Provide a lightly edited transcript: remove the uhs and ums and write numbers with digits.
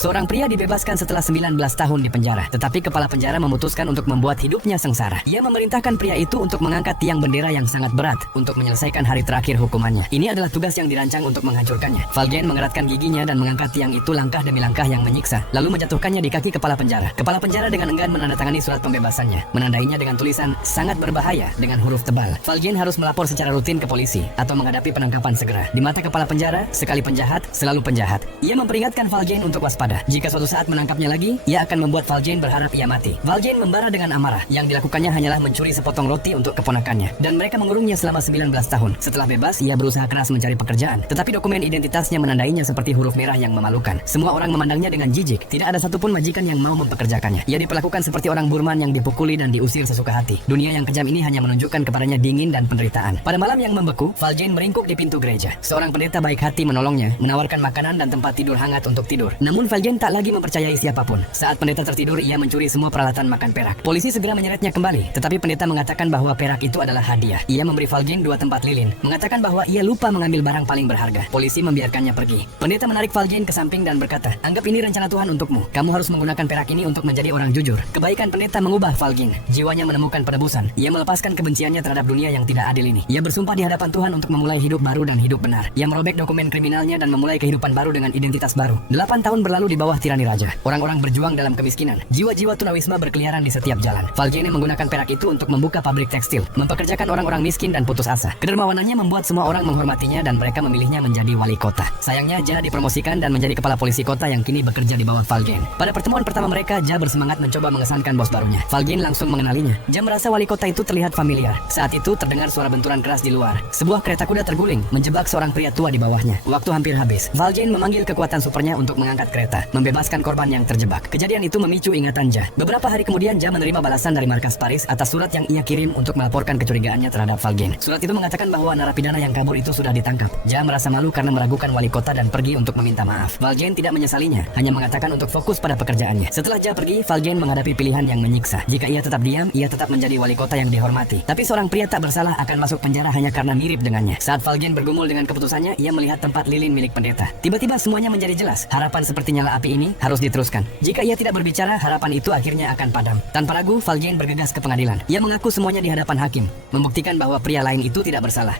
Seorang pria dibebaskan setelah 19 tahun di penjara, tetapi kepala penjara memutuskan untuk membuat hidupnya sengsara. Ia memerintahkan pria itu untuk mengangkat tiang bendera yang sangat berat untuk menyelesaikan hari terakhir hukumannya. Ini adalah tugas yang dirancang untuk menghancurkannya. Valjean mengeratkan giginya dan mengangkat tiang itu langkah demi langkah yang menyiksa, lalu menjatuhkannya di kaki kepala penjara. Kepala penjara dengan enggan menandatangani surat pembebasannya, menandainya dengan tulisan sangat berbahaya dengan huruf tebal. Valjean harus melapor secara rutin ke polisi atau menghadapi penangkapan segera. Di mata kepala penjara, sekali penjahat, selalu penjahat. Ia memperingatkan Valjean untuk waspada. Jika suatu saat menangkapnya lagi, ia akan membuat Valjean berharap ia mati. Valjean membara dengan amarah. Yang dilakukannya hanyalah mencuri sepotong roti untuk keponakannya, dan mereka mengurungnya selama 19 tahun. Setelah bebas, ia berusaha keras mencari pekerjaan, tetapi dokumen identitasnya menandainya seperti huruf merah yang memalukan. Semua orang memandangnya dengan jijik. Tidak ada satupun majikan yang mau mempekerjakannya. Ia diperlakukan seperti orang Burman yang dipukuli dan diusir sesuka hati. Dunia yang kejam ini hanya menunjukkan kepadanya dingin dan penderitaan. Pada malam yang membeku, Valjean meringkuk di pintu gereja. Seorang pendeta baik hati menolongnya, menawarkan makanan dan tempat tidur hangat untuk tidur. Namun Valjean tak lagi mempercayai siapapun. Saat pendeta tertidur, ia mencuri semua peralatan makan perak. Polisi segera menyeretnya kembali, tetapi pendeta mengatakan bahwa perak itu adalah hadiah. Ia memberi Valjean 2 tempat lilin, mengatakan bahwa ia lupa mengambil barang paling berharga. Polisi membiarkannya pergi. Pendeta menarik Valjean ke samping dan berkata, "Anggap ini rencana Tuhan untukmu. Kamu harus menggunakan perak ini untuk menjadi orang jujur." Kebaikan pendeta mengubah Valjean. Jiwanya menemukan penebusan. Ia melepaskan kebenciannya terhadap dunia yang tidak adil ini. Ia bersumpah di hadapan Tuhan untuk memulai hidup baru dan hidup benar. Ia merobek dokumen kriminalnya dan memulai kehidupan baru dengan identitas baru. 8 tahun berlalu di bawah tirani raja. Orang-orang berjuang dalam kemiskinan. Jiwa-jiwa tunawisma berkeliaran di setiap jalan. Valjean menggunakan perak itu untuk membuka pabrik tekstil, mempekerjakan orang-orang miskin dan putus asa. Kedermawanannya membuat semua orang menghormatinya dan mereka memilihnya menjadi wali kota. Sayangnya, Ja dipromosikan dan menjadi kepala polisi kota yang kini bekerja di bawah Valjean. Pada pertemuan pertama mereka, Ja bersemangat mencoba mengesankan bos barunya. Valjean langsung mengenalinya. Ja merasa wali kota itu terlihat familiar. Saat itu terdengar suara benturan keras di luar. Sebuah kereta kuda terguling, menjebak seorang pria tua di bawahnya. Waktu hampir habis. Valjean memanggil kekuatan supernya untuk mengangkat kereta, membebaskan korban yang terjebak. Kejadian itu memicu ingatan Ja. Beberapa hari kemudian Ja menerima balasan dari markas Paris atas surat yang ia kirim untuk melaporkan kecurigaannya terhadap Valjean. Surat itu mengatakan bahwa narapidana yang kabur itu sudah ditangkap. Ja merasa malu karena meragukan wali kota dan pergi untuk meminta maaf. Valjean tidak menyesalinya, hanya mengatakan untuk fokus pada pekerjaannya. Setelah Ja pergi, Valjean menghadapi pilihan yang menyiksa. Jika ia tetap diam, ia tetap menjadi wali kota yang dihormati. Tapi seorang pria tak bersalah akan masuk penjara hanya karena mirip dengannya. Saat Valjean bergumul dengan keputusannya, ia melihat tempat lilin milik pendeta. Tiba-tiba semuanya menjadi jelas. Harapan seperti nyala api ini harus diteruskan. Jika ia tidak berbicara, harapan itu akhirnya akan padam. Tanpa ragu, Valjean bergegas ke pengadilan. Ia mengaku semuanya di hadapan hakim, membuktikan bahwa pria lain itu tidak bersalah.